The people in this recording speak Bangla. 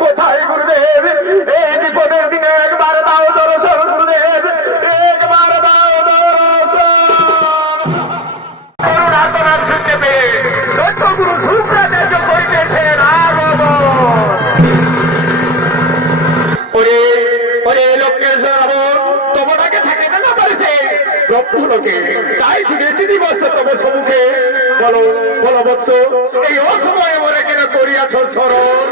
কোথায় গুরুদেব? এই বিপদের দিনে একবার দাও দর্শন গুরুদেব, একবার দাও দর্শন। করুণা তোমার শুনতে পেয়ে সত্যগুরু শুক্রাচার্য করিতেছেন আগমন। লোকের তোমাকে থাকিতে না পারিছে রক্তলোকে, তাই ছুটেছি দিবস তোমার সম্মুখে। বলো বলো বৎস, এই অসময়ে মনে কেন করিয়াছ স্মরণ?